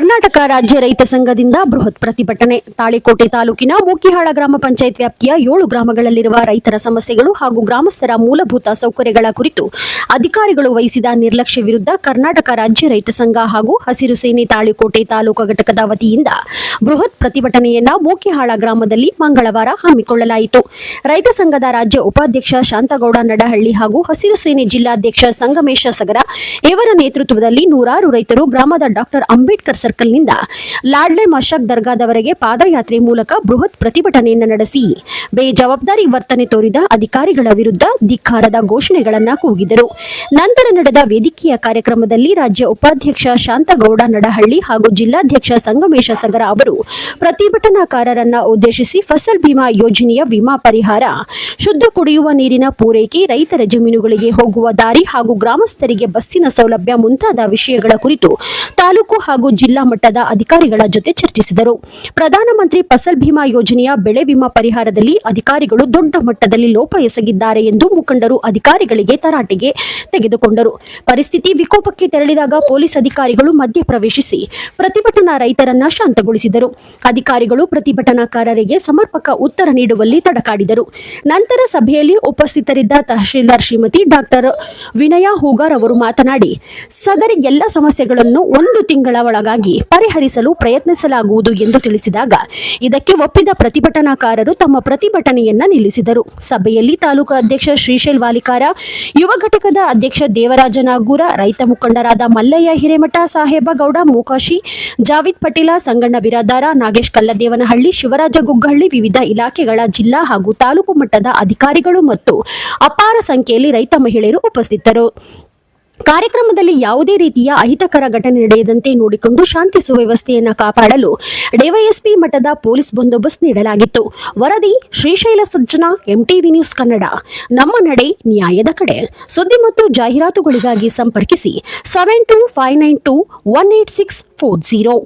ಕರ್ನಾಟಕ ರಾಜ್ಯ ರೈತ ಸಂಘದಿಂದ ಬೃಹತ್ ಪ್ರತಿಭಟನೆ. ತಾಳಿಕೋಟೆ ತಾಲೂಕಿನ ಮೂಕಿಹಾಳ ಗ್ರಾಮ ಪಂಚಾಯತ್ ವ್ಯಾಪ್ತಿಯ 7 ಗ್ರಾಮಗಳಲ್ಲಿರುವ ರೈತರ ಸಮಸ್ಯೆಗಳು ಹಾಗೂ ಗ್ರಾಮಸ್ಥರ ಮೂಲಭೂತ ಸೌಕರ್ಯಗಳ ಕುರಿತು ಅಧಿಕಾರಿಗಳು ವಹಿಸಿದ ನಿರ್ಲಕ್ಷ್ಯ ವಿರುದ್ಧ ಕರ್ನಾಟಕ ರಾಜ್ಯ ರೈತ ಸಂಘ ಹಾಗೂ ಹಸಿರು ಸೇನೆ ತಾಳಿಕೋಟೆ ತಾಲೂಕು ಘಟಕದ ವತಿಯಿಂದ ಬೃಹತ್ ಪ್ರತಿಭಟನೆಯನ್ನ ಮೂಕಿಹಾಳ ಗ್ರಾಮದಲ್ಲಿ ಮಂಗಳವಾರ ಹಮ್ಮಿಕೊಳ್ಳಲಾಯಿತು. ರೈತ ಸಂಘದ ರಾಜ್ಯ ಉಪಾಧ್ಯಕ್ಷ ಶಾಂತಗೌಡ ನಡಹಳ್ಳಿ ಹಾಗೂ ಹಸಿರು ಸೇನೆ ಜಿಲ್ಲಾಧ್ಯಕ್ಷ ಸಂಗಮೇಶ ಸಗರ ಇವರ ನೇತೃತ್ವದಲ್ಲಿ ನೂರಾರು ರೈತರು ಗ್ರಾಮದ ಡಾಕ್ಟರ್ ಅಂಬೇಡ್ಕರ್ ಸರ್ಕಲ್ನಿಂದ ಲಾಡ್ಲೆ ಮಶಾಕ್ ದರ್ಗಾದವರೆಗೆ ಪಾದಯಾತ್ರೆ ಮೂಲಕ ಬೃಹತ್ ಪ್ರತಿಭಟನೆಯನ್ನು ನಡೆಸಿ ಬೇಜವಾಬ್ದಾರಿ ವರ್ತನೆ ತೋರಿದ ಅಧಿಕಾರಿಗಳ ವಿರುದ್ಧ ಧಿಕ್ಕಾರದ ಘೋಷಣೆಗಳನ್ನು ಕೂಗಿದರು. ನಂತರ ನಡೆದ ವೇದಿಕೆಯ ಕಾರ್ಯಕ್ರಮದಲ್ಲಿ ರಾಜ್ಯ ಉಪಾಧ್ಯಕ್ಷ ಶಾಂತಗೌಡ ನಡಹಳ್ಳಿ ಹಾಗೂ ಜಿಲ್ಲಾಧ್ಯಕ್ಷ ಸಂಗಮೇಶ ಸಗರ ಅವರು ಪ್ರತಿಭಟನಾಕಾರರನ್ನ ಉದ್ದೇಶಿಸಿ ಫಸಲ್ ಬಿಮಾ ಯೋಜನೆಯ ವಿಮಾ ಪರಿಹಾರ, ಶುದ್ಧ ಕುಡಿಯುವ ನೀರಿನ ಪೂರೈಕೆ, ರೈತರ ಜಮೀನುಗಳಿಗೆ ಹೋಗುವ ದಾರಿ ಹಾಗೂ ಗ್ರಾಮಸ್ಥರಿಗೆ ಬಸ್ಸಿನ ಸೌಲಭ್ಯ ಮುಂತಾದ ವಿಷಯಗಳ ಕುರಿತು ತಾಲೂಕು ಹಾಗೂ ಜಿಲ್ಲಾ ಮಟ್ಟದ ಅಧಿಕಾರಿಗಳ ಜೊತೆ ಚರ್ಚಿಸಿದರು. ಪ್ರಧಾನಮಂತ್ರಿ ಫಸಲ್ ಬಿಮಾ ಯೋಜನೆಯ ಬೆಳೆ ವಿಮಾ ಪರಿಹಾರದಲ್ಲಿ ಅಧಿಕಾರಿಗಳು ದೊಡ್ಡ ಮಟ್ಟದಲ್ಲಿ ಲೋಪ ಎಸಗಿದ್ದಾರೆ ಎಂದು ಮುಖಂಡರು ಅಧಿಕಾರಿಗಳಿಗೆ ತರಾಟೆಗೆ ತೆಗೆದುಕೊಂಡರು. ಪರಿಸ್ಥಿತಿ ವಿಕೋಪಕ್ಕೆ ತೆರಳಿದಾಗ ಪೊಲೀಸ್ ಅಧಿಕಾರಿಗಳು ಮಧ್ಯ ಪ್ರವೇಶಿಸಿ ಪ್ರತಿಭಟನಾ ರೈತರನ್ನ ಶಾಂತಗೊಳಿಸಿದರು. ಅಧಿಕಾರಿಗಳು ಪ್ರತಿಭಟನಾಕಾರರಿಗೆ ಸಮರ್ಪಕ ಉತ್ತರ ನೀಡುವಲ್ಲಿ ತಡಕಾಡಿದರು. ನಂತರ ಸಭೆಯಲ್ಲಿ ಉಪಸ್ಥಿತರಿದ್ದ ತಹಶೀಲ್ದಾರ್ ಶ್ರೀಮತಿ ಡಾಕ್ಟರ್ ವಿನಯಾ ಹೂಗಾರ್ ಅವರು ಮಾತನಾಡಿ, ಸದರಿ ಎಲ್ಲ ಸಮಸ್ಯೆಗಳನ್ನು 1 ತಿಂಗಳ ಒಳಗಾಗಿ ಪರಿಹರಿಸಲು ಪ್ರಯತ್ನಿಸಲಾಗುವುದು ಎಂದು ತಿಳಿಸಿದಾಗ ಇದಕ್ಕೆ ಒಪ್ಪಿದ ಪ್ರತಿಭಟನಾಕಾರರು ತಮ್ಮ ಪ್ರತಿಭಟನೆಯನ್ನ ನಿಲ್ಲಿಸಿದರು. ಸಭೆಯಲ್ಲಿ ತಾಲೂಕು ಅಧ್ಯಕ್ಷ ಶ್ರೀಶೈಲ್ ವಾಲಿಕಾರ, ಯುವ ಘಟಕದ ಅಧ್ಯಕ್ಷ ದೇವರಾಜ ನಾಗೂರ, ರೈತ ಮುಖಂಡರಾದ ಮಲ್ಲಯ್ಯ ಹಿರೇಮಠ, ಸಾಹೇಬಗೌಡ ಮೂಕಾಶಿ, ಜಾವಿದ್ ಪಟೇಲ, ಸಂಗಣ್ಣ ಬಿರಾದಾರ, ನಾಗೇಶ್ ಕಲ್ಲದೇವನಹಳ್ಳಿ, ಶಿವರಾಜ ಗುಗ್ಗಹಳ್ಳಿ, ವಿವಿಧ ಇಲಾಖೆಗಳ ಜಿಲ್ಲಾ ಹಾಗೂ ತಾಲೂಕು ಮಟ್ಟದ ಅಧಿಕಾರಿಗಳು ಮತ್ತು ಅಪಾರ ಸಂಖ್ಯೆಯಲ್ಲಿ ರೈತ ಮಹಿಳೆಯರು ಉಪಸ್ಥಿತರು. ಕಾರ್ಯಕ್ರಮದಲ್ಲಿ ಯಾವುದೇ ರೀತಿಯ ಅಹಿತಕರ ಘಟನೆ ನಡೆಯದಂತೆ ನೋಡಿಕೊಂಡು ಶಾಂತಿ ಸುವ್ಯವಸ್ಥೆಯನ್ನು ಕಾಪಾಡಲು ಡಿವೈಎಸ್ಪಿ ಮಟ್ಟದ ಪೊಲೀಸ್ ಬಂದೋಬಸ್ತ್ ನೀಡಲಾಗಿತ್ತು. ವರದಿ ಶ್ರೀಶೈಲ ಸಜ್ಜನ, ಎಂಟಿವಿ ನ್ಯೂಸ್ ಕನ್ನಡ. ನಮ್ಮ ನಡೆ ನ್ಯಾಯದ ಕಡೆ. ಸುದ್ದಿ ಮತ್ತು ಜಾಹೀರಾತುಗಳಿಗಾಗಿ ಸಂಪರ್ಕಿಸಿ 7259218640.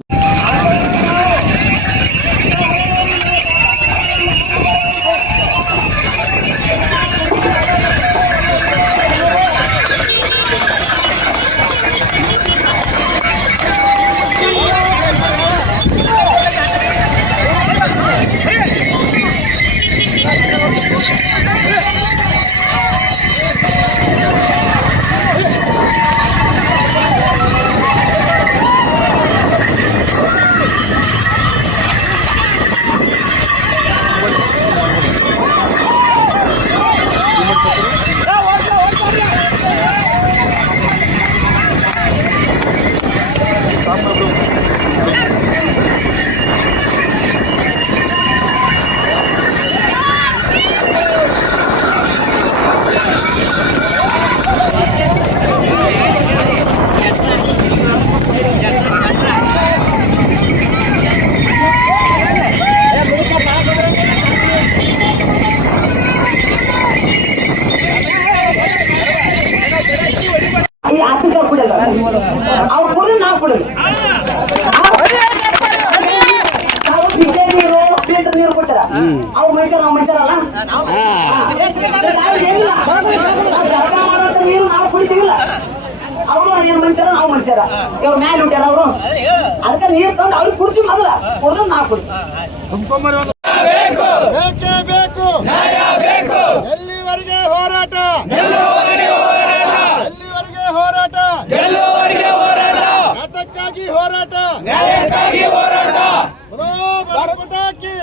ಇವ್ರ ಮ್ಯಾಲ ಉಂಟಾರ ಅವರು ಅದಕ್ಕೆ ನೀರು ತಂದು ಅವ್ರಿಗೆ ಕುಡಿಸಿ ಮೊದಲ ಕುಡಿದು ನಾ ಕುಡಿ ಎಲ್ಲಿವರೆಗೆ ಹೋರಾಟ, ಎಲ್ಲಿವರೆಗೆ ಹೋರಾಟ, ನ್ಯಾಯಕ್ಕಾಗಿ ಹೋರಾಟ, ಭಾರತ್ ಮಾತಾ ಕಿ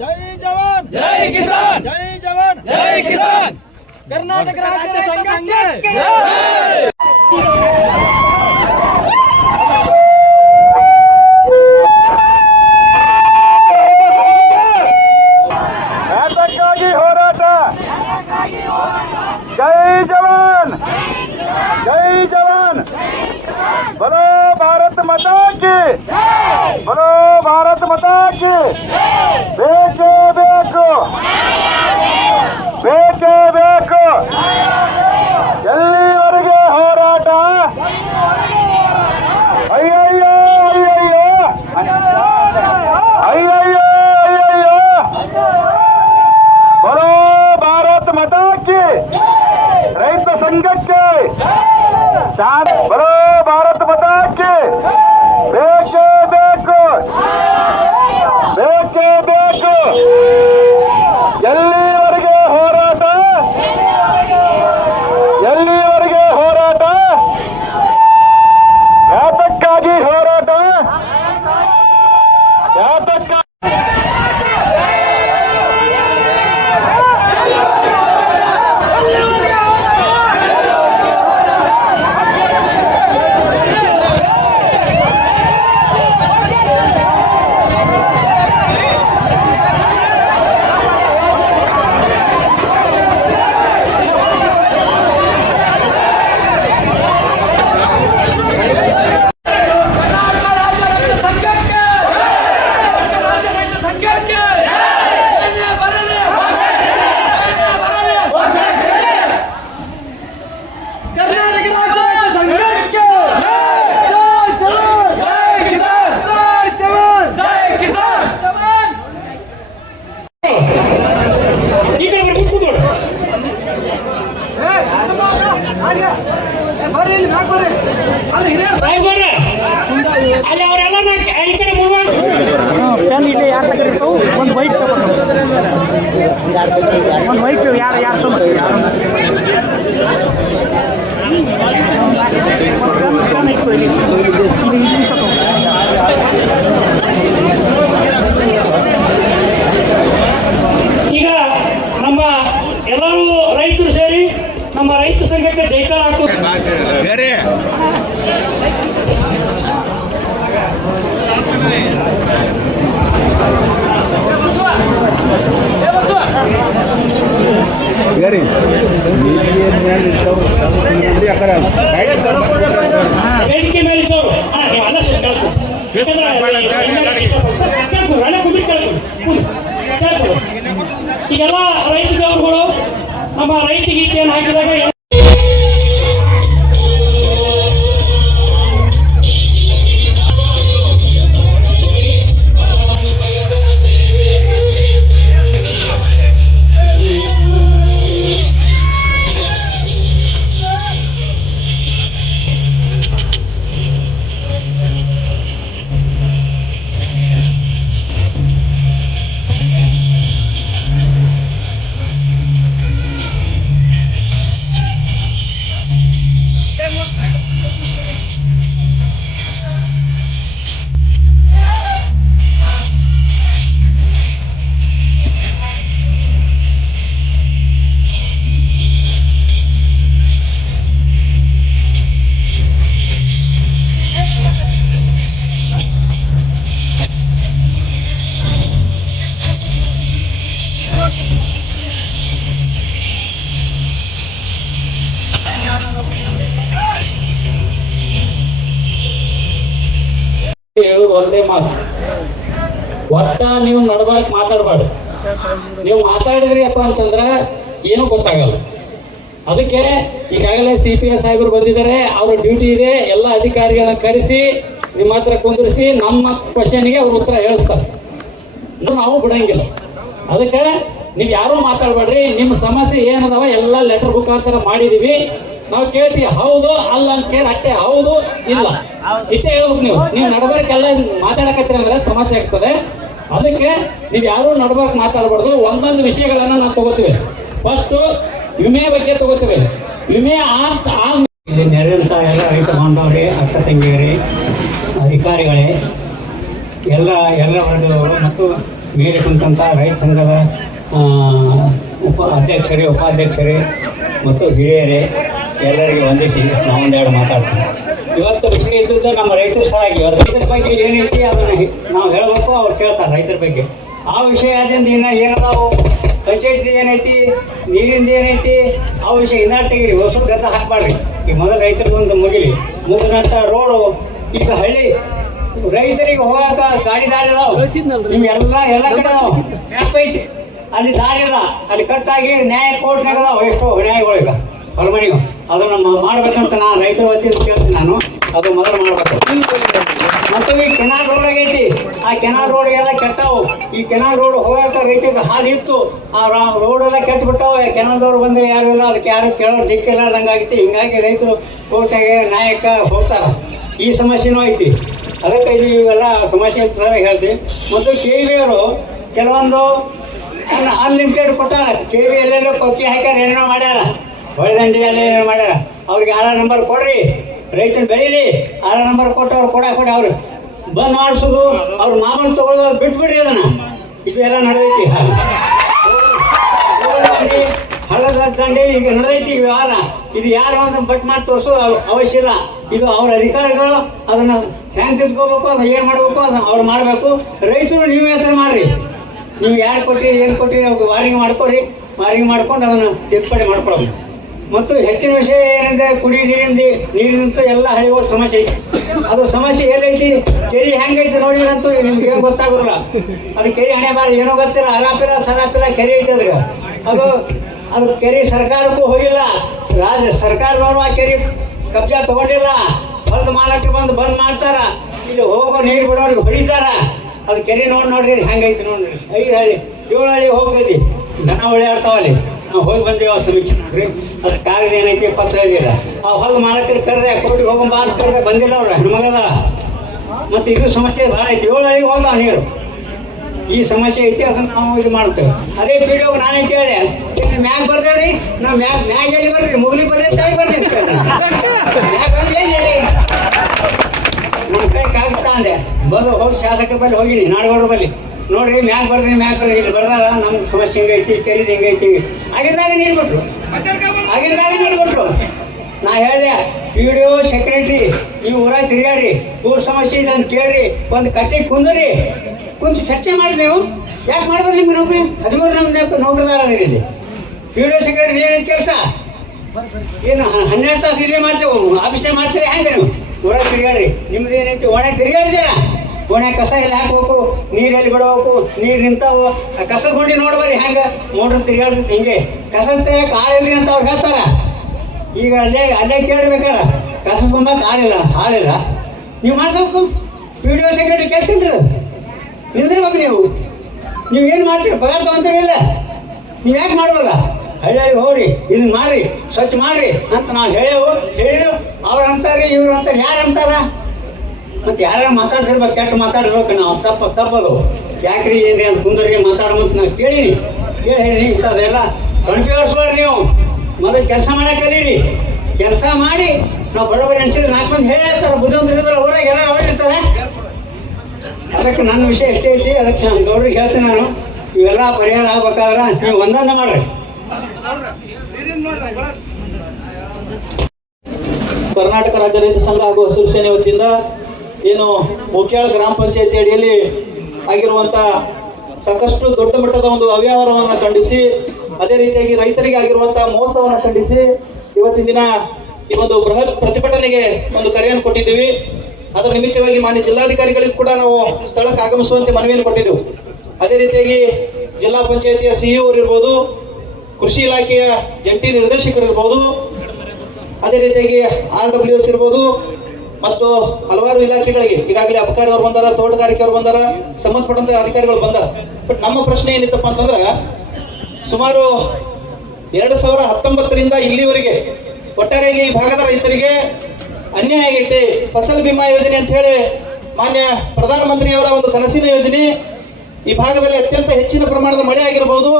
ಜೈ ಜವಾನ್, ಜೈ ಕಿಸಾನ್, ಜೈ ಜವಾನ್, ಜೈ ಕಿಸಾನ್. ಕರ್ನಾಟಕ ರಾಜ್ಯ ಸಂಘಕ್ಕೆ ಹೋರಾಟ. ಜೈ ಜವಾನ್, ಜೈ ಜವಾನ್, ಬಲೋ ಭಾರತ್ ಮಾತಾ ಕಿ, ಬಲೋ ಭಾರತ್ ಮಾತಾ ಕಿ. ಬೇಕೇ ಬೇಕು, ಬೇಕೇ ಬೇಕು. ಎಲ್ಲಿವರೆಗೆ ಹೋರಾಟ? ಅಯ್ಯಯ್ಯೋ ಅಯ್ಯಯ್ಯೋ ಅಯ್ಯಯ್ಯೋ ಅಯ್ಯಯ್ಯೋ. ಬಲೋ ಭಾರತ್ ಮಾತಾ ಕಿ, ರೈತ ಸಂಘಕ್ಕೆ ಬರೋ ಭಾರತ್ ಮಾತಾ ಕಿ. ಬೇಕೇ ಎಲ್ಲ ಈ ಕಡೆ ಮೂವ್ ಪೆನ್ ಇದೆ ಯಾರು ತಗೊಂಡಿರ್ತಾವೆ ಒಂದು ವೈಟ್ ಪೇಪರ್ ಒಂದು ವೈಟ್ ಪೇಪರ್ ಯಾರು ಈಗ ನಮ್ಮ ಎಲ್ಲರೂ ರೈತರು ಸೇರಿ ನಮ್ಮ ರೈತ ಸಂಘಕ್ಕೆ ಜೈಕಾರ ಹಾಕುದು. ವೇದಿಕೆ ಮೇಲೆ ಇದ್ದವರು ಅಲ್ಲ ಈಗೆಲ್ಲ ರೈತ ದೇವರುಗಳು ನಮ್ಮ ರೈತ ಗೀತೆಯನ್ನು ಹಾಕಿದಾಗ ಹೇಳುದು ಒಂದೇ ಮಾತು, ಒಟ್ಟ ನೀವು ನಡ್ಬಾರ್ದು ಮಾತಾಡಬಾರ್ದು. ನೀವು ಮಾತಾಡಿದ್ರಿ ಅಪ್ಪ ಅಂತಂದ್ರೆ ಏನೂ ಗೊತ್ತಾಗಲ್ಲ. ಅದಕ್ಕೆ ಈಗಾಗಲೇ CPS ಸಾಹೇಬರು ಬಂದಿದ್ದಾರೆ, ಅವ್ರ ಡ್ಯೂಟಿ ಇದೆ. ಎಲ್ಲ ಅಧಿಕಾರಿಗಳನ್ನ ಕರೆಸಿ ನಿಮ್ಮ ಹತ್ರ ಕುಂದಿರಿಸಿ ನಮ್ಮ ಕ್ವಶನ್ಗೆ ಅವ್ರ ಉತ್ತರ ಹೇಳಿಸ್ತಾರೆ. ನಾವು ಬಿಡಂಗಿಲ್ಲ. ಅದಕ್ಕೆ ನೀವು ಯಾರೂ ಮಾತಾಡಬೇಡ್ರಿ. ನಿಮ್ಮ ಸಮಸ್ಯೆ ಏನದಾವ ಎಲ್ಲ ಲೆಟರ್ ಮುಖಾಂತರ ಮಾಡಿದೀವಿ. ನಾವು ಕೇಳ್ತೀವಿ ಹೌದು ಅಲ್ಲ ಅಂತ ಕೇಳಿ ಅಷ್ಟೇ, ಹೌದು ಇಲ್ಲ ಇಷ್ಟೇ ಹೇಳ್ಬೇಕು. ನೀವು ನಡಬರ್ಕೆಲ್ಲ ಮಾತಾಡಕತ್ತೀರಿ ಅಂದ್ರೆ ಸಮಸ್ಯೆ ಆಗ್ತದೆ. ಅದಕ್ಕೆ ನೀವು ಯಾರೂ ನಡಬರ್ಕ್ ಮಾತಾಡಬಾರ್ದು. ಒಂದೊಂದು ವಿಷಯಗಳನ್ನ ನಾವು ತಗೋತೀವಿ. ಫಸ್ಟ್ ವಿಮೆ ಬಗ್ಗೆ ತಗೋತೀವಿ. ವಿಮೆ ಇಲ್ಲಿ ನೆರೆದಂಥ ಎಲ್ಲ ರೈತ ಬಾಂಧವರೇ, ಅಕ್ಕ ತಂಗಿಯರೇ, ಅಧಿಕಾರಿಗಳೇ, ಎಲ್ಲ ವರ್ಗದವರು ಮತ್ತು ಮೇಲೆ ಕುಂತಂಥ ರೈತ ಸಂಘದ ಅಧ್ಯಕ್ಷರೇ, ಉಪಾಧ್ಯಕ್ಷರೇ ಮತ್ತು ಹಿರಿಯರೇ ಎಲ್ಲರಿಗೆ ವಂದಿಸಿ ನಾವೊಂದೆರಡು ಮಾತಾಡ್ತೀವಿ. ಇವತ್ತು ವಿಷಯ ಇದ್ದದ್ದು ನಮ್ಮ ರೈತರ ಸಲುವಾಗಿ. ರೈತರ ಬಗ್ಗೆ ಏನೈತಿ ಅದನ್ನು ನಾವು ಹೇಳಬೇಕು, ಅವ್ರು ಕೇಳ್ತಾರೆ ರೈತರ ಬಗ್ಗೆ. ಆ ವಿಷಯ ಆದ್ರಿಂದ ಇನ್ನು ಏನದಾವು ಪಂಚಾಯತ್ ಏನೈತಿ, ನೀರಿಂದ ಏನೈತಿ, ಆ ವಿಷಯ ಇನ್ನಾರು ತೆಗೀರಿ. ಹೊಸರು ಗದ್ದ ಹಾಕಬಾರ್ರಿ. ಈಗ ಮೊದಲು ರೈತರಿಗೊಂದು ಮುಗಿದಂಥ ರೋಡು ಈಗ ಹಳ್ಳಿ ರೈತರಿಗೆ ಹೋಗಾಕ ಗಾಡಿ ದಾರಿ ಅದಾವ. ನೀವು ಎಲ್ಲ ಕಡೆ ಮ್ಯಾಪ್ ಐತಿ, ಅಲ್ಲಿ ದಾರಿ ಇಲ್ಲ. ಅಲ್ಲಿ ಕಟ್ಟಾಗಿ ನ್ಯಾಯ ಕೋರ್ಟ್ನಾಗ ಅದಾವ ಎಷ್ಟೋ ನ್ಯಾಯಗಳಿಗೆ ಹೊರಮನೆಗೂ. ಅದನ್ನು ಮಾಡ್ಬೇಕಂತ ನಾನು ರೈತರ ವತಿಯಿಂದ ಕೇಳ್ತೀನಿ. ನಾನು ಅದು ಮೊದಲು ಮಾಡ್ಬೇಕು. ಮತ್ತು ಈ ಕೆನಾಲ್ ರೋಡ್ ಆಗೈತಿ, ಆ ಕೆನಾಲ್ ರೋಡ್ಗೆಲ್ಲ ಕೆಟ್ಟವು. ಈ ಕೆನಾಲ್ ರೋಡ್ ಹೋಗಾಕ ರೈತರಿಗೆ ಹಾದಿ ಇತ್ತು, ಆ ರೋಡೆಲ್ಲ ಕೆಟ್ಟು ಬಿಟ್ಟವು. ಕೆನಾಲ್ದವ್ರು ಬಂದರೆ ಯಾರು ಇಲ್ಲ, ಅದಕ್ಕೆ ಯಾರು ಕೇಳೋರು ದಿಕ್ಕಿಲ್ಲಾರ್ದಂಗಾಗೈತಿ. ಹಿಂಗಾಗಿ ರೈತರು ಕೋರ್ಟಿಗೆ ನ್ಯಾಯಕ್ಕೆ ಹೋಗ್ತಾರೆ. ಈ ಸಮಸ್ಯೆನೂ ಐತಿ. ಅದಕ್ಕೆ ಇದು ಇವೆಲ್ಲ ಸಮಸ್ಯೆ ಸರ ಹೇಳ್ತೀವಿ. ಮತ್ತು KV ಅವರು ಕೆಲವೊಂದು ಅನ್ಲಿಮಿಟೆಡ್ ಕೊಟ್ಟಾರ. KV ಎಲ್ಲೆಲ್ಲೋ ಕೊಕ್ಕಿ ಹಾಕ್ಯಾರ, ಏನೇನೋ ಮಾಡ್ಯಾರ, ಹೊಳೆದಂಡಿ ಏನೇನೋ ಮಾಡ್ಯಾರ. ಅವ್ರಿಗೆ 6 ನಂಬರ್ ಕೊಡ್ರಿ, ರೈತನ ಬೆಳೀಲಿ. 6 ನಂಬರ್ ಕೊಟ್ಟು ಅವ್ರು ಕೊಡಿ ಅವ್ರು ಬಂದ್ ಮಾಡಿಸೋದು, ಅವ್ರು ಮಾಮೂಲು ತೊಗೊಳೋದು ಬಿಟ್ಬಿಡ್ರಿ. ಅದನ್ನು ಇದೆಲ್ಲ ನಡೆದೈತಿ. ಹಳ್ಳದ ದಂಡೆ ಈಗ ನಡೆದೈತಿ ವ್ಯವಹಾರ. ಇದು ಯಾರು ಅಂತ ಬಟ್ ಮಾಡಿ ತೋರಿಸೋದು ಅವಶ್ಯ ಇಲ್ಲ. ಇದು ಅವ್ರ ಅಧಿಕಾರಿಗಳು ಅದನ್ನು ಹ್ಯಾಂಗ್ ತಿಳ್ಕೋಬೇಕು, ಅದನ್ನ ಏನು ಮಾಡಬೇಕು ಅದನ್ನ ಅವ್ರು ಮಾಡಬೇಕು. ರೈತರು ನೀವು ಹೆಸರು ಮಾಡಿರಿ. ನೀವು ಯಾರು ಕೊಟ್ಟಿರಿ ಏನು ಕೊಟ್ಟಿರಿ ಅವ್ರಿಗೆ ವಾರಿಂಗ್ ಮಾಡ್ಕೊರಿ. ವಾರಿಂಗ್ ಮಾಡ್ಕೊಂಡು ಅದನ್ನು ತಿದ್ದುಪಡಿ ಮಾಡ್ಕೊಳ್ಳೋದು. ಮತ್ತು ಹೆಚ್ಚಿನ ವಿಷಯ ಏನಿದೆ, ಕುಡಿ ನೀರಿನಂತೂ ಎಲ್ಲ ಹಳ್ಳಿಗಳ ಸಮಸ್ಯೆ ಐತಿ. ಅದು ಸಮಸ್ಯೆ ಎಲ್ಲೈತಿ, ಕೆರೆ ಹೆಂಗೈತಿ ನೋಡಿರಂತೂ ನಿಮ್ಗೆ ಏನು ಗೊತ್ತಾಗೋಲ್ಲ. ಅದು ಕೆರೆ ಹಣೆ ಬಾರ ಏನೋ ಗೊತ್ತಿಲ್ಲ, ಅರಾಪಿಲ್ಲ ಸರಾಪಿಲ್ಲ ಕೆರೆ ಐತಿ. ಅದು ಕೆರೆ ಸರ್ಕಾರಕ್ಕೂ ಹೋಗಿಲ್ಲ. ಸರ್ಕಾರದವರು ಆ ಕೆರೆ ಕಬ್ಜಾ ತಗೊಂಡಿಲ್ಲ. ಹೊಲದ ಮಾಲಕರು ಬಂದ್ ಮಾಡ್ತಾರ. ಇಲ್ಲಿ ಹೋಗೋ ನೀರು ಬಿಡೋರಿಗೆ ಹೊಡಿತಾರ. ಅದು ಕೆರೆ ನೋಡ್ರಿ ಹೆಂಗೈತಿ ನೋಡ್ರಿ. 5 ಹಳ್ಳಿ 7 ಹಳ್ಳಿ ಹೋಗ್ತೈತಿ. ದನ ಓಡಾಡ್ತಾವಲ್ಲಿ. ನಾವು ಹೋಗಿ ಬಂದೇವೆ ಆ ಸಮೀಕ್ಷೆ ನೋಡ್ರಿ. ಅದ್ರ ಕಾಗದ ಏನೈತಿ, ಪತ್ರ ಇದಿಲ್ಲ. ಆ ಹೊಲದ ಮಾಲಕರು ಕರೆದೆ ಕೋರ್ಟಿಗೆ ಹೋಗೋ ಬಾಸ್ ಕರೆದೆ ಬಂದಿಲ್ಲ. ಅವ್ರು ಹೆಣ್ಮಗದ ಮತ್ತು ಇದು ಸಮಸ್ಯೆ ಭಾಳ ಐತಿ 7 ಹಳ್ಳಿಗೆ ಹೋಗ್ಲ ನೀರು. ಈ ಸಮಸ್ಯೆ ಐತಿ, ಅದನ್ನು ನಾವು ಇದು ಮಾಡ್ತೇವೆ. ಅದೇ ವಿಡಿಯೋ ನಾನೇ ಕೇಳಿದೆ, ಮ್ಯಾಗ ಬರ್ದೇವ್ರಿ, ನಾವು ಮ್ಯಾಗ ಹೇಳಿ ಬರ್ರಿ, ಮುಗ್ಲಿ ಬರ್ರಿ, ಕೆಳಗೆ ಬರ್ರಿ ಅಂತ ಮ್ಯಾಗ ಬಂದು ಹೇಳಿ ನನ್ನ ಕೈ ಕಾಗ್ತಾ ಅಂದೆ. ಹೋಗಿ ಶಾಸಕರ ಬಲ್ಲಿ ಹೋಗಿನಿ, ನಾಡಗೌಡ್ರ ಬಲ್ಲಿ, ನೋಡ್ರಿ ಮ್ಯಾಗ ಬರ್ರಿ ಇಲ್ಲಿ ಬರ್ದಾರ, ನಮ್ಮ ಸಮಸ್ಯೆ ಹಿಂಗೈತಿ, ಕೆರಿದು ಹಿಂಗೈತಿ. ಆಗಿದ್ದಾಗ ನೀರು ಬಿಟ್ರು, ನಾ ಹೇಳಿದೆ ವಿಡಿಯೋ ಸೆಕ್ರೆಟ್ರಿ ನೀವು ಊರಾಗ ತಿರುಗಾಡ್ರಿ, ಊರ ಸಮಸ್ಯೆ ಇದೆ ಅಂತ ಕೇಳ್ರಿ, ಒಂದು ಕಟ್ಟಿಗೆ ಕುಂತು ಚರ್ಚೆ ಮಾಡಿ. ನೀವು ಯಾಕೆ ಮಾಡಿದ್ರೆ ನಿಮ್ಗೆ ನೌಕರಿ 13 ನಮ್ಗೆ ನೌಕರಿದಾರ ಇಲ್ಲಿ. ವಿಡಿಯೋ ಸೆಕ್ರೆಟ್ರಿ ಏನಿದೆ ಕೆಲಸ ಏನು 12 ತಾಸು ಇಲ್ಲೇ ಮಾಡ್ತೇವೆ, ಆಫೀಸೇ ಮಾಡ್ತೀರಿ. ಹೆಂಗೆ ನೀವು ಊರಾಗ ತಿರುಗಾಡ್ರಿ, ನಿಮ್ದು ಏನೈತಿ ಒಣಗೆ ತಿರುಗಾಡಿದ್ದೀರ, ಒಣೆ ಕಸ ಎಲ್ಲಿ ಹಾಕ್ಬೇಕು, ನೀರೆಲ್ಲಿ ಬಿಡಬೇಕು, ನೀರು ನಿಂತಾವು, ಕಸದ ಗುಂಡಿ ನೋಡ್ಬರ್ರಿ ಹೆಂಗೆ ಮೋಟ್ರ್ ತಿರುಗಾಡ್ತೈತಿ. ಹಿಂಗೆ ಕಸದ ತೆಗಿಯಕ್ಕೆ ಆಳಿಲ್ರಿ ಅಂತ ಅವ್ರು ಹೇಳ್ತಾರ. ಈಗ ಅಲ್ಲೇ ಕೇಳ್ಬೇಕಾರ ಕಸ ತುಂಬಕ್ಕೆ ಹಾಳಿಲ್ಲ ನೀವು ಮಾಡ್ಸಬೇಕು. ವಿಡಿಯೋ ಸೆಕ್ರೆಟರಿ ಕೆಲಸ ಇಲ್ರಿ, ನಿಂದಿರ್ಬೇಕು. ನೀವು ಏನು ಮಾಡ್ತೀರಿ, ಪಗಾರ ತಗೊಂತೀರಿಲ್ಲ, ನೀವು ಯಾಕೆ ಮಾಡೋಲ್ಲ? ಹಳ್ಳಿಗೆ ಹೋಗ್ರಿ, ಇದನ್ನ ಮಾಡ್ರಿ, ಸ್ವಚ್ಛ ಮಾಡ್ರಿ ಅಂತ ನಾವು ಹೇಳಿದ್ರು. ಅವ್ರು ಅಂತಾರೆ, ಇವ್ರು ಅಂತಾರೆ, ಯಾರು ಅಂತಾರ? ಮತ್ತು ಯಾರು ಮಾತಾಡ್ತಿರ್ಬೇಕು, ಕೆಟ್ಟ ಮಾತಾಡ್ಬೇಕು. ನಾವು ತಪ್ಪದು ಯಾಕ್ರಿ ಏನ್ರಿ ಅಂತ ಕುಂದರಿಗೆ ಮಾತಾಡ್ಮಂತ ನಾವು ಕೇಳೀನಿ. ಹೇಳಿ ಇಂಥದ್ದೆಲ್ಲ ಕಣ್ಪಿವರ್ಸ್ಬೇಡ್ರಿ. ನೀವು ಮೊದಲು ಕೆಲಸ ಮಾಡಕ್ಕೆ ಕಲೀರಿ. ಕೆಲಸ ಮಾಡಿ ನಾವು ಬರೋಬರಿ ಅನ್ಸಿದ್ರೆ 4 ಮಂದಿ ಹೇಳ್ತಾರೆ, ಬುದ್ಧಿವಂತರಿದ್ರೆ ಊರಾಗ ಎಲ್ಲ ಹೋಗಿರ್ತಾರೆ. ಅದಕ್ಕೆ ನನ್ನ ವಿಷಯ ಎಷ್ಟೇ ಐತಿ, ಅದಕ್ಕೆ ನಾನು ಗೌಡ್ರಿಗೆ ಹೇಳ್ತೀನಿ. ನಾನು ಇವೆಲ್ಲ ಪರಿಹಾರ ಆಗ್ಬೇಕಾದ್ರೆ ನೀವು ಒಂದೊಂದು ಮಾಡ್ರಿ. ಕರ್ನಾಟಕ ರಾಜ್ಯ ರೈತ ಸಂಘ ಹಾಗೂ ಹಸಿರು ಸೇನೆ ವತಿಯಿಂದ ಏನು ಮುಖ್ಯಾಳ ಗ್ರಾಮ ಪಂಚಾಯತಿ ಅಡಿಯಲ್ಲಿ ಆಗಿರುವಂಥ ಸಾಕಷ್ಟು ದೊಡ್ಡ ಮಟ್ಟದ ಒಂದು ಅವ್ಯವಹಾರವನ್ನು ಖಂಡಿಸಿ, ಅದೇ ರೀತಿಯಾಗಿ ರೈತರಿಗೆ ಆಗಿರುವಂಥ ಮೋಸವನ್ನು ಖಂಡಿಸಿ ಇವತ್ತಿನ ದಿನ ಈ ಒಂದು ಬೃಹತ್ ಪ್ರತಿಭಟನೆಗೆ ಒಂದು ಕರೆಯನ್ನು ಕೊಟ್ಟಿದ್ದೀವಿ. ಅದರ ನಿಮಿತ್ತವಾಗಿ ಮಾನ್ಯ ಜಿಲ್ಲಾಧಿಕಾರಿಗಳಿಗೂ ಕೂಡ ನಾವು ಸ್ಥಳಕ್ಕೆ ಆಗಮಿಸುವಂತೆ ಮನವಿಯನ್ನು ಕೊಟ್ಟಿದ್ದೆವು. ಅದೇ ರೀತಿಯಾಗಿ ಜಿಲ್ಲಾ ಪಂಚಾಯತಿಯ ಸಿಇಒ ಇರ್ಬೋದು, ಕೃಷಿ ಇಲಾಖೆಯ ಜಂಟಿ ನಿರ್ದೇಶಕರು ಇರ್ಬೋದು, ಅದೇ ರೀತಿಯಾಗಿ RWS ಇರ್ಬೋದು, ಮತ್ತು ಹಲವಾರು ಇಲಾಖೆಗಳಿಗೆ ಈಗಾಗಲೇ ಅಬಕಾರಿ ಅವ್ರು ಬಂದಾರ, ತೋಟಗಾರಿಕೆ ಅವ್ರು ಬಂದಾರ, ಸಂಬಂಧಪಟ್ಟಂತ ಅಧಿಕಾರಿಗಳು ಬಂದಾರ. ಬಟ್ ನಮ್ಮ ಪ್ರಶ್ನೆ ಏನಿತ್ತಪ್ಪ ಅಂತಂದ್ರೆ, ಸುಮಾರು 2019ರಿಂದ ಇಲ್ಲಿವರೆಗೆ ಒಟ್ಟಾರೆಯಾಗಿ ಈ ಭಾಗದ ರೈತರಿಗೆ ಅನ್ಯಾಯ ಆಗೈತೆ. ಫಸಲ್ ಬಿಮಾ ಯೋಜನೆ ಅಂತ ಹೇಳಿ ಮಾನ್ಯ ಪ್ರಧಾನಮಂತ್ರಿಯವರ ಒಂದು ಕನಸಿನ ಯೋಜನೆ. ಈ ಭಾಗದಲ್ಲಿ ಅತ್ಯಂತ ಹೆಚ್ಚಿನ ಪ್ರಮಾಣದ ಮಳೆ ಆಗಿರ್ಬೋದು,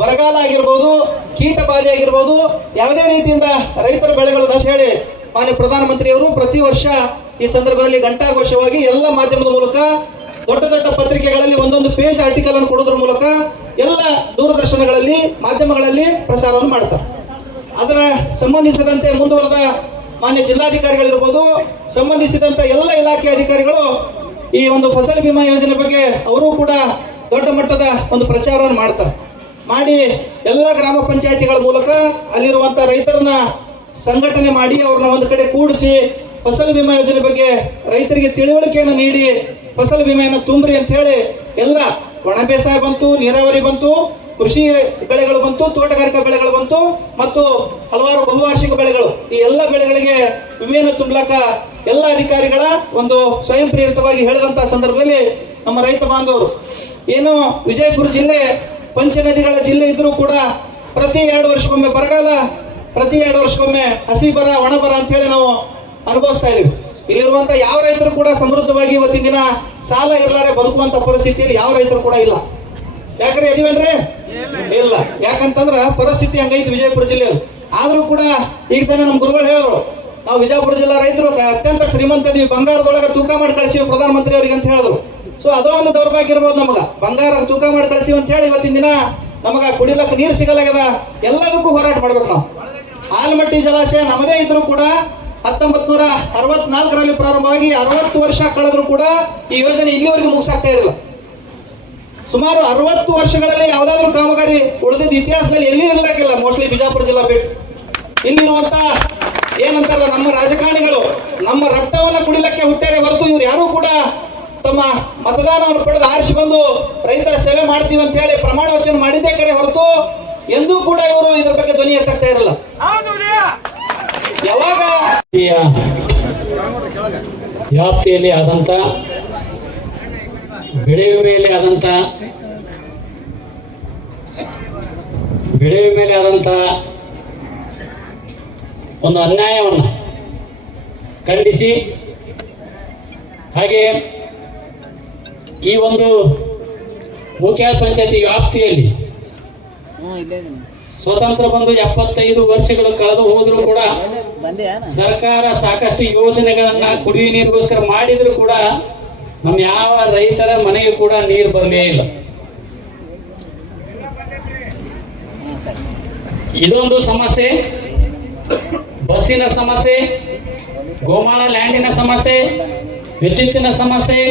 ಬರಗಾಲ ಆಗಿರ್ಬೋದು, ಕೀಟ ಬಾಧೆ ಆಗಿರ್ಬೋದು, ಯಾವುದೇ ರೀತಿಯಿಂದ ರೈತರ ಬೆಳೆಗಳು ನಷ್ಟ ಹೇಳಿ ಮಾನ್ಯ ಪ್ರಧಾನಮಂತ್ರಿಯವರು ಪ್ರತಿ ವರ್ಷ ಈ ಸಂದರ್ಭದಲ್ಲಿ ಗಂಟಾಘೋಷವಾಗಿ ಎಲ್ಲ ಮಾಧ್ಯಮದ ಮೂಲಕ, ದೊಡ್ಡ ದೊಡ್ಡ ಪತ್ರಿಕೆಗಳಲ್ಲಿ ಒಂದೊಂದು ಪೇಜ್ ಆರ್ಟಿಕಲ್ ಅನ್ನು ಕೊಡೋದ್ರ ಮೂಲಕ ಎಲ್ಲ ದೂರದರ್ಶನಗಳಲ್ಲಿ, ಮಾಧ್ಯಮಗಳಲ್ಲಿ ಪ್ರಸಾರವನ್ನು ಮಾಡ್ತಾರೆ. ಅದರ ಸಂಬಂಧಿಸಿದಂತೆ ಮುಂದುವರೆದ ಮಾನ್ಯ ಜಿಲ್ಲಾಧಿಕಾರಿಗಳಿರ್ಬೋದು, ಸಂಬಂಧಿಸಿದಂಥ ಎಲ್ಲ ಇಲಾಖೆ ಅಧಿಕಾರಿಗಳು ಈ ಒಂದು ಫಸಲ್ ಬಿಮಾ ಯೋಜನೆ ಬಗ್ಗೆ ಅವರು ಕೂಡ ದೊಡ್ಡ ಮಟ್ಟದ ಒಂದು ಪ್ರಚಾರವನ್ನು ಮಾಡ್ತಾರೆ. ಮಾಡಿ ಎಲ್ಲ ಗ್ರಾಮ ಪಂಚಾಯಿತಿಗಳ ಮೂಲಕ ಅಲ್ಲಿರುವಂಥ ರೈತರನ್ನ ಸಂಘಟನೆ ಮಾಡಿ ಅವ್ರನ್ನ ಒಂದು ಕಡೆ ಕೂಡಿಸಿ ಫಸಲ್ ಬಿಮಾ ಯೋಜನೆ ಬಗ್ಗೆ ರೈತರಿಗೆ ತಿಳುವಳಿಕೆಯನ್ನು ನೀಡಿ ಫಸಲ್ ಬಿಮೆಯನ್ನು ತುಂಬ್ರಿ ಅಂತ ಹೇಳಿ ಎಲ್ಲ ಒಣ ಬೇಸಾಯ ಬಂತು, ನೀರಾವರಿ ಬಂತು, ಕೃಷಿ ಬೆಳೆಗಳು ಬಂತು, ತೋಟಗಾರಿಕಾ ಬೆಳೆಗಳು ಬಂತು, ಮತ್ತು ಹಲವಾರು ಬಹುವಾರ್ಷಿಕ ಬೆಳೆಗಳು, ಈ ಎಲ್ಲ ಬೆಳೆಗಳಿಗೆ ವಿಮೆಯನ್ನು ತುಂಬಲಕ್ಕ ಎಲ್ಲ ಅಧಿಕಾರಿಗಳ ಒಂದು ಸ್ವಯಂ ಪ್ರೇರಿತವಾಗಿ ಹೇಳಿದಂಥ ಸಂದರ್ಭದಲ್ಲಿ ನಮ್ಮ ರೈತ ಬಾಂಧವರು ಏನು ವಿಜಯಪುರ ಜಿಲ್ಲೆ ಪಂಚನದಿಗಳ ಜಿಲ್ಲೆ ಇದ್ರೂ ಕೂಡ ಪ್ರತಿ 2 ವರ್ಷಕ್ಕೊಮ್ಮೆ ಬರಗಾಲ, ಪ್ರತಿ 2 ವರ್ಷಕ್ಕೊಮ್ಮೆ ಹಸಿ ಬರ, ಒಣ ಬರ ಅಂತ ಹೇಳಿ ನಾವು ಅನುಭವಿಸ್ತಾ ಇದೀವಿ. ಇಲ್ಲಿರುವಂತ ಯಾವ ರೈತರು ಕೂಡ ಸಮೃದ್ಧವಾಗಿ ಇವತ್ತಿನ ದಿನ ಸಾಲ ಇರಲಾರೆ ಬದುಕುವಂತ ಪರಿಸ್ಥಿತಿಯಲ್ಲಿ ಯಾವ ರೈತರು ಕೂಡ ಇಲ್ಲ. ಯಾಕ್ರೆ ಇದೀವೇನ್ರಿ? ಇಲ್ಲ. ಯಾಕಂತಂದ್ರ ಪರಿಸ್ಥಿತಿ ಹಂಗೈತಿ ವಿಜಯಪುರ ಜಿಲ್ಲೆ. ಆದ್ರೂ ಕೂಡ ಈಗ ತಾನೇ ನಮ್ಮ ಗುರುಗಳು ಹೇಳಿದ್ರು, ನಾವು ವಿಜಯಪುರ ಜಿಲ್ಲಾ ರೈತರು ಅತ್ಯಂತ ಶ್ರೀಮಂತ ಇದೀವಿ, ಬಂಗಾರದೊಳಗೆ ತೂಕ ಮಾಡಿ ಕಳಿಸಿವಿ ಪ್ರಧಾನಮಂತ್ರಿ ಅವರಿಗೆ ಅಂತ ಹೇಳಿದ್ರು. ಸೊ ಅದೋ ಒಂದು ದೌರ್ಭಾಗ್ಯ ಇರ್ಬೋದು, ನಮಗ ಬಂಗಾರ ತೂಕ ಮಾಡಿ ಕಳಿಸಿವಿ ಅಂತ ಹೇಳಿ ಇವತ್ತಿನ ದಿನ ನಮಗ ಕುಡಿಲಕ್ಕ ನೀರು ಸಿಗಲಾಗದ. ಎಲ್ಲದಕ್ಕೂ ಹೋರಾಟ ಮಾಡ್ಬೇಕು ನಾವು. ಆಲಮಟ್ಟಿ ಜಲಾಶಯ ನಮ್ಮದೇ ಇದ್ರು ಕೂಡ 1964ರಲ್ಲಿ ಪ್ರಾರಂಭವಾಗಿ 60 ವರ್ಷ ಕಳೆದ್ರು ಕೂಡ ಈ ಯೋಜನೆ ಇಲ್ಲಿವರೆಗೂ ಮುಗಿಸಾಗ್ತಾ ಇರಲಿಲ್ಲ. ಸುಮಾರು 60 ವರ್ಷಗಳಲ್ಲಿ ಯಾವುದಾದ್ರೂ ಕಾಮಗಾರಿ ಉಳಿದಿದ್ದ ಇತಿಹಾಸದಲ್ಲಿ ಎಲ್ಲಿ ಇರಲಿಕ್ಕಿಲ್ಲ. ಮೋಸ್ಟ್ಲಿ ಬಿಜಾಪುರ ಜಿಲ್ಲಾ ಬಿಟ್ಟು ಇಲ್ಲಿರುವಂತ ಏನಂತಾರಲ್ಲ, ನಮ್ಮ ರಾಜಕಾರಣಿಗಳು ನಮ್ಮ ರಕ್ತವನ್ನ ಕುಡಿಲಕ್ಕೆ ಹುಟ್ಟಾರೆ ಹೊರತು ಇವ್ರು ಯಾರು ಕೂಡ ತಮ್ಮ ಮತದಾನವನ್ನು ಪಡೆದು ಆರಿಸಿ ಬಂದು ರೈತರ ಸೇವೆ ಮಾಡ್ತೀವಿ ಅಂತ ಹೇಳಿ ಪ್ರಮಾಣ ವಚನ ಮಾಡಿದ್ದೇ ಕರೆ ಹೊರತು ಎಂದೂ ಕೂಡ ಇವರು ಇದ್ರ ಬಗ್ಗೆ ಧ್ವನಿ ಎತ್ತಾಗ್ತಾ ಇರಲ್ಲ. ಯಾವಾಗ ವ್ಯಾಪ್ತಿಯಲ್ಲಿ ಆದಂತ ಬೆಳೆ ವಿಮೆಯಲ್ಲಿ ಆದಂತ ಒಂದು ಅನ್ಯಾಯವನ್ನು ಖಂಡಿಸಿ ಹಾಗೆ ಈ ಒಂದು ಮುಖ್ಯ ಪಂಚಾಯತಿ ವ್ಯಾಪ್ತಿಯಲ್ಲಿ ಸ್ವತಂತ್ರ ಬಂದು 75 ವರ್ಷಗಳು ಕಳೆದು ಹೋದರೂ ಕೂಡ ಸರ್ಕಾರ ಸಾಕಷ್ಟು ಯೋಜನೆಗಳನ್ನ ಕುಡಿಯುವ ನೀರಿಗೋಸ್ಕರ ಮಾಡಿದ್ರು ಕೂಡ ನಮ್ಮ ಯಾವ ರೈತರ ಮನೆಗೆ ಕೂಡ ನೀರು ಬರಲೇ ಇಲ್ಲ. ಇದೊಂದು ಸಮಸ್ಯೆ, ಬಸ್ಸಿನ ಸಮಸ್ಯೆ, ಗೋಮಾಳ ಲ್ಯಾಂಡಿನ ಸಮಸ್ಯೆ, ವಿದ್ಯುತ್ತಿನ ಸಮಸ್ಯೆ,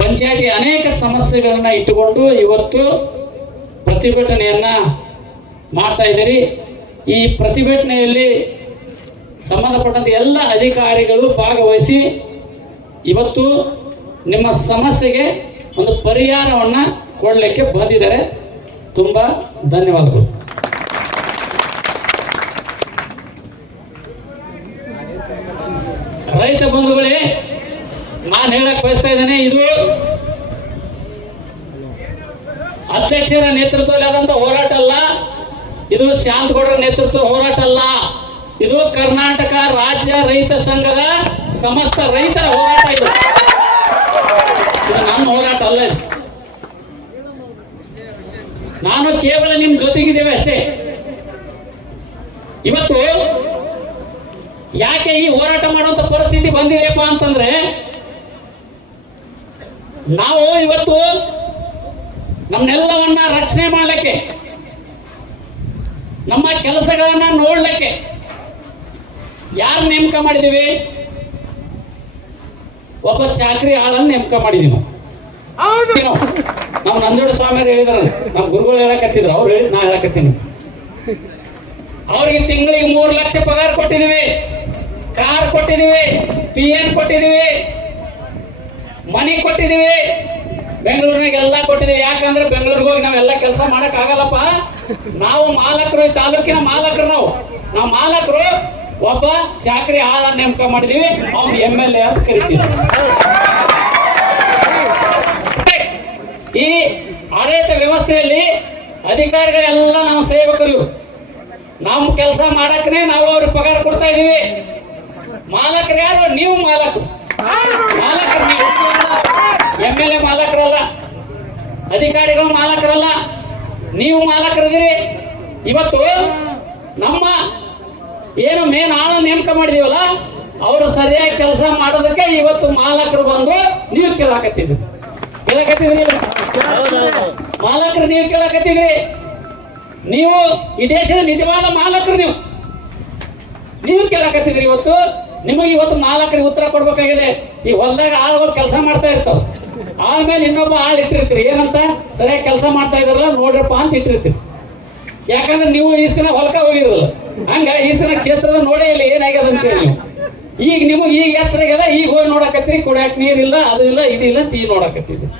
ಪಂಚಾಯತಿ ಅನೇಕ ಸಮಸ್ಯೆಗಳನ್ನ ಇಟ್ಟುಕೊಂಡು ಇವತ್ತು ಪ್ರತಿಭಟನೆಯನ್ನ ಮಾಡ್ತಾ ಇದ್ದೀರಿ. ಈ ಪ್ರತಿಭಟನೆಯಲ್ಲಿ ಸಂಬಂಧಪಟ್ಟಂತೆ ಎಲ್ಲ ಅಧಿಕಾರಿಗಳು ಭಾಗವಹಿಸಿ ಇವತ್ತು ನಿಮ್ಮ ಸಮಸ್ಯೆಗೆ ಒಂದು ಪರಿಹಾರವನ್ನ ಕೊಡಲಿಕ್ಕೆ ಬಂದಿದ್ದಾರೆ. ತುಂಬಾ ಧನ್ಯವಾದಗಳು. ರೈತ ಬಂಧುಗಳೇ, ನಾನು ಹೇಳಕ್ ಬಯಸ್ತಾ ಇದ್ದೇನೆ, ಇದು ಅಧ್ಯಕ್ಷರ ನೇತೃತ್ವದಲ್ಲಿ ಆದಂತ ಹೋರಾಟ ಅಲ್ಲ, ಇದು ಶಾಂತಗೌಡರ ನೇತೃತ್ವದ ಹೋರಾಟ ಅಲ್ಲ, ಇದು ಕರ್ನಾಟಕ ರಾಜ್ಯ ರೈತ ಸಂಘದ ಸಮಸ್ತ ರೈತರ ಹೋರಾಟ. ಇದು ನನ್ನ ಹೋರಾಟ ಅಲ್ಲ. ನಾನು ಕೇವಲ ನಿಮ್ ಜೊತೆಗಿದ್ದೇವೆ ಅಷ್ಟೇ. ಇವತ್ತು ಯಾಕೆ ಈ ಹೋರಾಟ ಮಾಡುವಂತ ಪರಿಸ್ಥಿತಿ ಬಂದಿದೆಯಪ್ಪ ಅಂತಂದ್ರೆ, ನಾವು ಇವತ್ತು ನಮ್ಮನ್ನೆಲ್ಲವನ್ನ ರಕ್ಷಣೆ ಮಾಡಲಿಕ್ಕೆ, ನಮ್ಮ ಕೆಲಸಗಳನ್ನ ನೋಡ್ಲಿಕ್ಕೆ ಯಾರು ನೇಮಕ ಮಾಡಿದೀವಿ? ಒಬ್ಬ ಚಾಕ್ರಿ ಆಳನ್ನು ನೇಮಕ ಮಾಡಿದೀವಿ ನಾವು. ನಾವು ನಂಜೋಡ ಸ್ವಾಮಿಯವರು ಹೇಳಿದ್ರ, ನಮ್ಮ ಗುರುಗಳು ಹೇಳಕತ್ತಿದ್ರು, ಅವ್ರು ಹೇಳಿ ನಾ ಹೇಳಕತ್ತೀನಿ. ಅವ್ರಿಗೆ ತಿಂಗಳಿಗೆ 3 ಲಕ್ಷ ಪಗಾರ ಕೊಟ್ಟಿದೀವಿ, ಕಾರ್ ಕೊಟ್ಟಿದೀವಿ, PN ಕೊಟ್ಟಿದೀವಿ, ಮನೆ ಕೊಟ್ಟಿದೀವಿ, ಬೆಂಗಳೂರಿನಾಗ ಎಲ್ಲ ಕೊಟ್ಟಿದೀವಿ. ಯಾಕಂದ್ರೆ ಬೆಂಗಳೂರಿಗೆ ಹೋಗಿ ನಾವೆಲ್ಲ ಕೆಲಸ ಮಾಡಕ್ ಆಗಲ್ಲಪ್ಪ. ನಾವು ಮಾಲಕರು, ತಾಲೂಕಿನ ಮಾಲಕರು, ನಾವು ಮಾಲಕರು ಒಬ್ಬ ಚಾಕ್ರಿ ಆಳ ನೇಮಕ ಮಾಡಿದೀವಿ, ಅವ್ನು MLA ಅಂತ ಕರಿತೀವಿ. ಈ ಆಡಳಿತ ವ್ಯವಸ್ಥೆಯಲ್ಲಿ ಅಧಿಕಾರಿಗಳೆಲ್ಲ ನಾವು ಸೇವಕರು. ನಾವು ಕೆಲಸ ಮಾಡಕ್ಕನೆ ನಾವು ಅವ್ರಿಗೆ ಪಗಾರ ಕೊಡ್ತಾ ಇದೀವಿ. ಮಾಲಕರು ಯಾರು? ನೀವು ಮಾಲಕರು. ಮಾಲಕರು ನೀವು. MLA ಮಾಲಕರಲ್ಲ, ಅಧಿಕಾರಿಗಳು ಮಾಲಕರಲ್ಲ, ನೀವು ಮಾಲಕರಿದ್ದೀರಿ. ಇವತ್ತು ನಮ್ಮ ಏನು ಮೇನ್ ಆಳ ನೇಮಕ ಮಾಡಿದೀವಲ್ಲ, ಅವರು ಸರಿಯಾಗಿ ಕೆಲಸ ಮಾಡೋದಕ್ಕೆ ಇವತ್ತು ಮಾಲಕರು ಬಂದು ನೀವು ಕೇಳಾಕತ್ತಿದ್ರಿ. ಮಾಲಕರು ನೀವು ಕೇಳಾಕತ್ತಿದ್ರಿ. ನೀವು ಈ ದೇಶದ ನಿಜವಾದ ಮಾಲಕರು. ನೀವು ಕೇಳಾಕತ್ತಿದ್ರಿ. ಇವತ್ತು ನಿಮಗೆ ಇವತ್ತು ಮಾಲಕರಿಗೆ ಉತ್ತರ ಕೊಡ್ಬೇಕಾಗಿದೆ. ಈ ಹೊಲದಾಗ ಆಳುಗಳು ಕೆಲಸ ಮಾಡ್ತಾ ಇರ್ತಾವ, ಆಳ ಮೇಲೆ ಇನ್ನೊಬ್ಬ ಆಳು ಇಟ್ಟಿರ್ತೀರಿ. ಏನಂತ? ಸರಿಯಾಗಿ ಕೆಲಸ ಮಾಡ್ತಾ ಇದಾರಲ್ಲ ನೋಡ್ರಪ್ಪ ಅಂತ ಇಟ್ಟಿರ್ತೀರಿ. ಯಾಕಂದ್ರೆ ನೀವು ಈ ದಿನ ಹೊಲಕ ಹೋಗಿರಲ್ಲ, ಹಂಗ ಈ ದಿನ ಕ್ಷೇತ್ರದ ನೋಡೇ ಇಲ್ಲ ಏನಾಗ್ಯದ ಅಂತೇಳಿ ನೀವು. ಈಗ ನಿಮಗೆ ಈಗ ಎಚ್ಚರ ಆಗ್ಯದ, ಈಗ ಹೋಗಿ ನೋಡಕತ್ತೀರಿ, ಕುಡಿಯಕ್ ನೀರಿಲ್ಲ, ಅದು ಇಲ್ಲ, ಇದಿಲ್ಲ ಅಂತ ಈಗ ನೋಡಕತ್ತಿದ್ರಿ.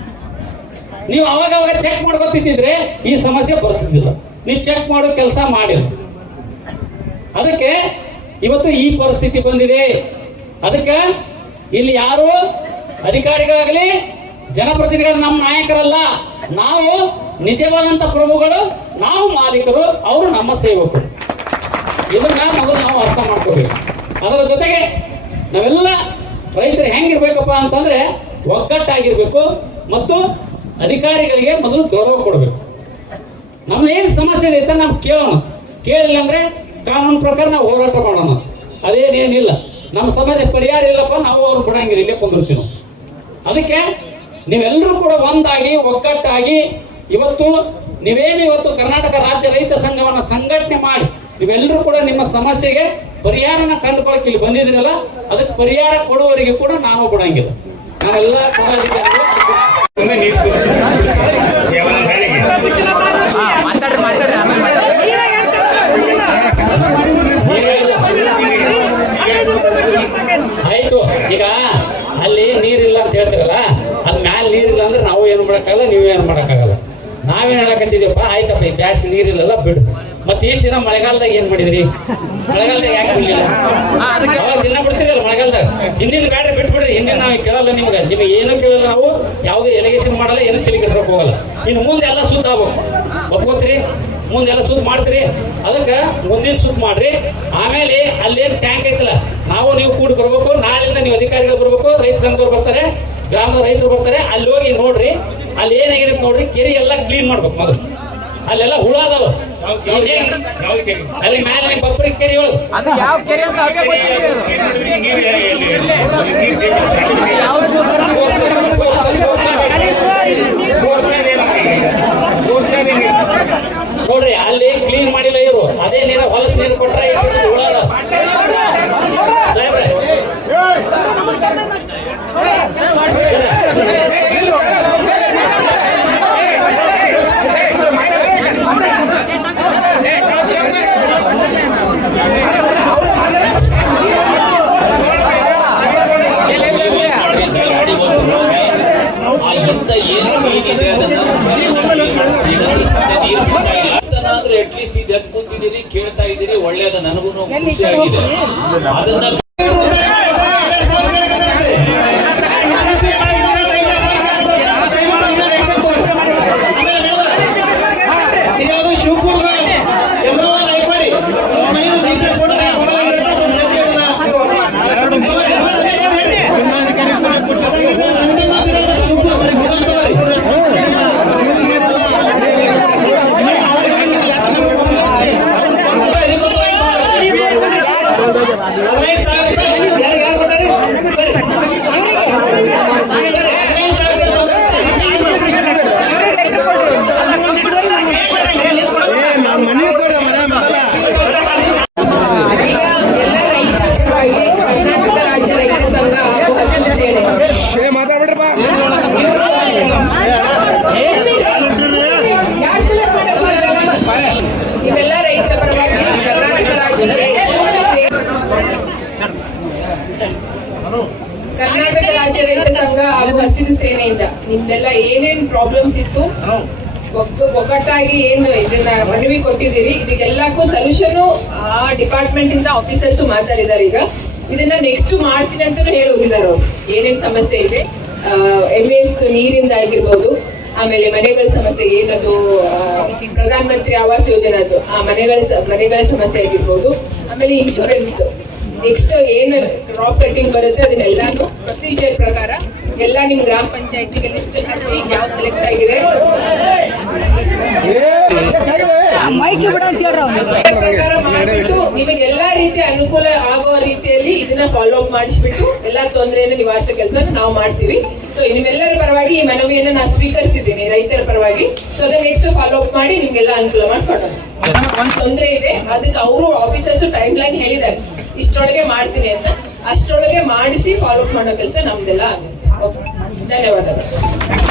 ನೀವು ಅವಾಗ ಚೆಕ್ ಮಾಡ್ಕೊತಿದ್ರೆ ಈ ಸಮಸ್ಯೆ ಬರ್ತಿದ್ದಿಲ್ಲ. ನೀವು ಚೆಕ್ ಮಾಡೋ ಕೆಲಸ ಮಾಡಿಲ್ಲ, ಅದಕ್ಕೆ ಇವತ್ತು ಈ ಪರಿಸ್ಥಿತಿ ಬಂದಿದೆ. ಅದಕ್ಕೆ ಇಲ್ಲಿ ಯಾರು ಅಧಿಕಾರಿಗಳಾಗಲಿ ಜನಪ್ರತಿನಿಧಿಗಳು ನಮ್ಮ ನಾಯಕರಲ್ಲ. ನಾವು ನಿಜವಾದಂತ ಪ್ರಭುಗಳು, ನಾವು ಮಾಲೀಕರು, ಅವರು ನಮ್ಮ ಸೇವಕರು. ಇದನ್ನ ಮೊದಲು ನಾವು ಅರ್ಥ ಮಾಡ್ಕೋಬೇಕು. ಅದರ ಜೊತೆಗೆ ನಾವೆಲ್ಲ ರೈತರು ಹೆಂಗಿರ್ಬೇಕಪ್ಪ ಅಂತಂದ್ರೆ ಒಗ್ಗಟ್ಟಾಗಿರ್ಬೇಕು ಮತ್ತು ಅಧಿಕಾರಿಗಳಿಗೆ ಮೊದಲು ಗೌರವ ಕೊಡಬೇಕು. ನಮ್ದು ಏನು ಸಮಸ್ಯೆ ಇದೆ ಅಂತ ನಾವು ಕೇಳೋಣ. ಕೇಳಿಲ್ಲ ಅಂದ್ರೆ ಕಾನೂನು ಪ್ರಕಾರ ನಾವು ಹೋರಾಟ ಮಾಡೋಣ. ಅದೇನೇನಿಲ್ಲ, ನಮ್ಮ ಸಮಸ್ಯೆ ಪರಿಹಾರ ಇಲ್ಲಪ್ಪ, ನಾವು ಅವ್ರು ಬಿಡಂಗಿಲ್ಲ, ಇಲ್ಲೇ ಕುಂದಿರ್ತೀವಿ ನಾವು. ಅದಕ್ಕೆ ನೀವೆಲ್ಲರೂ ಕೂಡ ಒಂದಾಗಿ ಒಗ್ಗಟ್ಟಾಗಿ ಇವತ್ತು ನೀವೇನು ಇವತ್ತು ಕರ್ನಾಟಕ ರಾಜ್ಯ ರೈತ ಸಂಘವನ್ನ ಸಂಘಟನೆ ಮಾಡಿ ನೀವೆಲ್ಲರೂ ಕೂಡ ನಿಮ್ಮ ಸಮಸ್ಯೆಗೆ ಪರಿಹಾರನ ಕಂಡುಕೊಳ್ಳಕ್ಕೆ ಇಲ್ಲಿ ಬಂದಿದ್ದೀರಲ್ಲ, ಅದಕ್ಕೆ ಪರಿಹಾರ ಕೊಡುವವರಿಗೆ ಕೂಡ ನಾವು ಕೊಡಂಗಿಲ್ಲ. ನಾವೆಲ್ಲ ಆಯ್ತು. ಈಗ ಅಲ್ಲಿ ನೀರಿಲ್ಲ ಅಂತ ಹೇಳ್ತೀರಲ್ಲ, ಅದ್ ಮ್ಯಾಲ ನೀರಿಲ್ಲ ಅಂದ್ರೆ ನಾವು ಏನು ಮಾಡಕ್ಕಾಗಲ್ಲ, ನೀವು ಏನು ಮಾಡಕ್ಕಾಗಲ್ಲ. ನಾವೇನ್ ಹೇಳಕತ್ತಿದ್ದೀವಪ್ಪ, ಆಯ್ತಪ್ಪ ಈ ಬ್ಯಾಸ್ ನೀರಿಲ್ಲಲ್ಲ ಬಿಡು, ಮತ್ತೆ ಈ ದಿನ ಮಳೆಗಾಲದಾಗ ಏನ್ ಮಾಡಿದ್ರಿ? ಮಳೆಗಾಲದಾಗ ಯಾಕೆ ಬಿಡ್ಲಿಲ್ಲ? ಅವಾಗ ದಿನ ಬಿಡ್ತೀರಲ್ಲ ಮಳೆಗಾಲದಾಗ. ಹಿಂದಿನ ಬ್ಯಾಡ್ರಿ ಬಿಟ್ಬಿಡ್ರಿ, ಹಿಂದಿನ ನಾವು ಕೇಳಲ್ಲ ನಿಮ್ಗೆ ಏನು ಕೇಳಲ್ಲ, ನಾವು ಯಾವುದೇ ಎಲಿಗೇಷನ್ ಮಾಡಲ್ಲ, ಏನು ತಲೆ ಕೆಡ್ಸಕ್ ಹೋಗಲ್ಲ. ಇನ್ನು ಮುಂದೆ ಎಲ್ಲ ಸುದ್ದ ಆಗ್ಬೇಕು, ಒಪ್ಕೋತೀರಿ? ಮುಂದೆಲ್ಲ ಸುದ್ದ ಮಾಡ್ತೀರಿ, ಅದಕ್ಕೆ ಮುಂದಿನ ಸುದ್ದ ಮಾಡ್ರಿ. ಆಮೇಲೆ ಅಲ್ಲೇನು ಟ್ಯಾಂಕ್ ಐತಲ್ಲ, ನಾವು ನೀವು ಕೂಡಿ ಬರ್ಬೇಕು. ನಾಳಿಂದ ನೀವು ಅಧಿಕಾರಿಗಳು ಬರ್ಬೇಕು, ರೈತ ಸಂಘದವ್ರು ಬರ್ತಾರೆ, ಗ್ರಾಮದ ರೈತರು ಬರ್ತಾರೆ. ಅಲ್ಲಿ ಹೋಗಿ ನೋಡ್ರಿ, ಅಲ್ಲಿ ಏನಾಗಿದೆ ನೋಡ್ರಿ. ಕೆರೆ ಎಲ್ಲ ಕ್ಲೀನ್ ಮಾಡ್ಬೇಕು ಮೊದಲು. ಅಲ್ಲೆಲ್ಲ ಹುಳ ಅದಾವ, ಅಲ್ಲಿ ಮ್ಯಾಲೆ ನಿಮ್ಮ ಬಬ್ಬರಿ ಕೆರೆ ಒಳಗೆ ಅದು ಯಾವ ಕೆರೆ ಅಂತ ಅವ್ರಿಗೆ ನೋಡ್ರಿ, ಅಲ್ಲಿ ಕ್ಲೀನ್ ಮಾಡಿಲ್ಲ ಇವರು. ಅದೇ ನೀರು ಹೊಲಸ್ ನೀರು ಕೊಟ್ರೆ ಹುಳ ಅದಾವ. ಅಟ್ಲೀಸ್ಟ್ ಇದಕ್ಕೆ ಕೂತಿದ್ದೀರಿ, ಕೇಳ್ತಾ ಇದ್ದೀರಿ, ಒಳ್ಳೇದ. ನನಗೂ ಖುಷಿಯಾಗಿದೆ. ಅದನ್ನ ಇವೆಲ್ಲ ರೈತರ ಪರವಾಗಿ ಕರ್ನಾಟಕ ರಾಜ್ಯ ರೈತ ಸಂಘ ಹಾಗೂ ಹಸಿರು ಸೇನೆಯಿಂದ ನಿಮ್ದೆಲ್ಲ ಏನೇನ್ ಪ್ರಾಬ್ಲಮ್ಸ್ ಇತ್ತು ಒಗ್ಗಟ್ಟಾಗಿ ಏನು ಇದನ್ನ ಮನವಿ ಕೊಟ್ಟಿದ್ದೀರಿ, ಇದಕ್ಕೆಲ್ಲಕ್ಕೂ ಸೊಲ್ಯೂಷನ್ ಆ ಡಿಪಾರ್ಟ್ಮೆಂಟ್ ಇಂದ ಆಫೀಸರ್ಸ್ ಮಾತಾಡಿದ್ದಾರೆ. ಈಗ ಇದನ್ನ ನೆಕ್ಸ್ಟ್ ಮಾಡ್ತೀನಿ ಅಂತ ಹೇಳಿ ಹೋಗಿದ್ದಾರೆ ಅವ್ರು. ಏನೇನ್ ಸಮಸ್ಯೆ ಇದೆ, ಎಮ್ಎಸ್ ನೀರಿಂದ ಆಗಿರ್ಬೋದು, ಆಮೇಲೆ ಮನೆಗಳ ಸಮಸ್ಯೆ ಏನದು ಪ್ರಧಾನ ಮಂತ್ರಿ ಆವಾಸ್ ಯೋಜನೆದು ಆ ಮನೆಗಳ ಸಮಸ್ಯೆ ಆಗಿರ್ಬೋದು, ಆಮೇಲೆ ಇನ್ಶೂರೆನ್ಸ್ ನೆಕ್ಸ್ಟ್ ಏನು ಕ್ರಾಪ್ ಕಟಿಂಗ್ ಬರುತ್ತೆ ಅದನ್ನೆಲ್ಲಾನು ಪ್ರೊಸೀಜರ್ ಪ್ರಕಾರ ಎಲ್ಲ ನಿಮ್ ಗ್ರಾಮ ಪಂಚಾಯತಿಗೆ ಲಿಸ್ಟ್ ಹಚ್ಚಿ ಯಾವ ಸೆಲೆಕ್ಟ್ ಆಗಿದೆ ಪ್ರಕಾರ ಮಾಡಿಬಿಟ್ಟು ನಿಮಗೆ ಎಲ್ಲಾ ರೀತಿಯ ಅನುಕೂಲ ಆಗೋ ರೀತಿಯಲ್ಲಿ ಇದನ್ನ ಫಾಲೋ ಅಪ್ ಮಾಡಿಸ್ಬಿಟ್ಟು ಎಲ್ಲಾ ತೊಂದರೆಯನ್ನು ನಿವಾರಿಸೋ ಕೆಲಸ ನಾವು ಮಾಡ್ತೀವಿ. ಸೊ ನಿಮ್ಮೆಲ್ಲರ ಪರವಾಗಿ ಈ ಮನವಿಯನ್ನ ನಾನು ಸ್ವೀಕರಿಸಿದ್ದೀನಿ ರೈತರ ಪರವಾಗಿ. ಸೊ ಅದನ್ನ ನೆಕ್ಸ್ಟ್ ಫಾಲೋ ಅಪ್ ಮಾಡಿ ನಿಮ್ಗೆಲ್ಲ ಅನುಕೂಲ ಮಾಡ್ಕೊಡೋಣ. ಒಂದ್ ತೊಂದರೆ ಇದೆ, ಅದಕ್ಕೆ ಅವರು ಆಫೀಸರ್ಸ್ ಟೈಮ್ ಲೈನ್ ಹೇಳಿದ್ದಾರೆ, ಇಷ್ಟರೊಳಗೆ ಮಾಡ್ತೀನಿ ಅಂತ. ಅಷ್ಟರೊಳಗೆ ಮಾಡಿಸಿ ಫಾಲೋ ಅಪ್ ಮಾಡೋ ಕೆಲಸ ನಮ್ದೆಲ್ಲ ಆಗುತ್ತೆ. ಧನ್ಯವಾದಗಳು.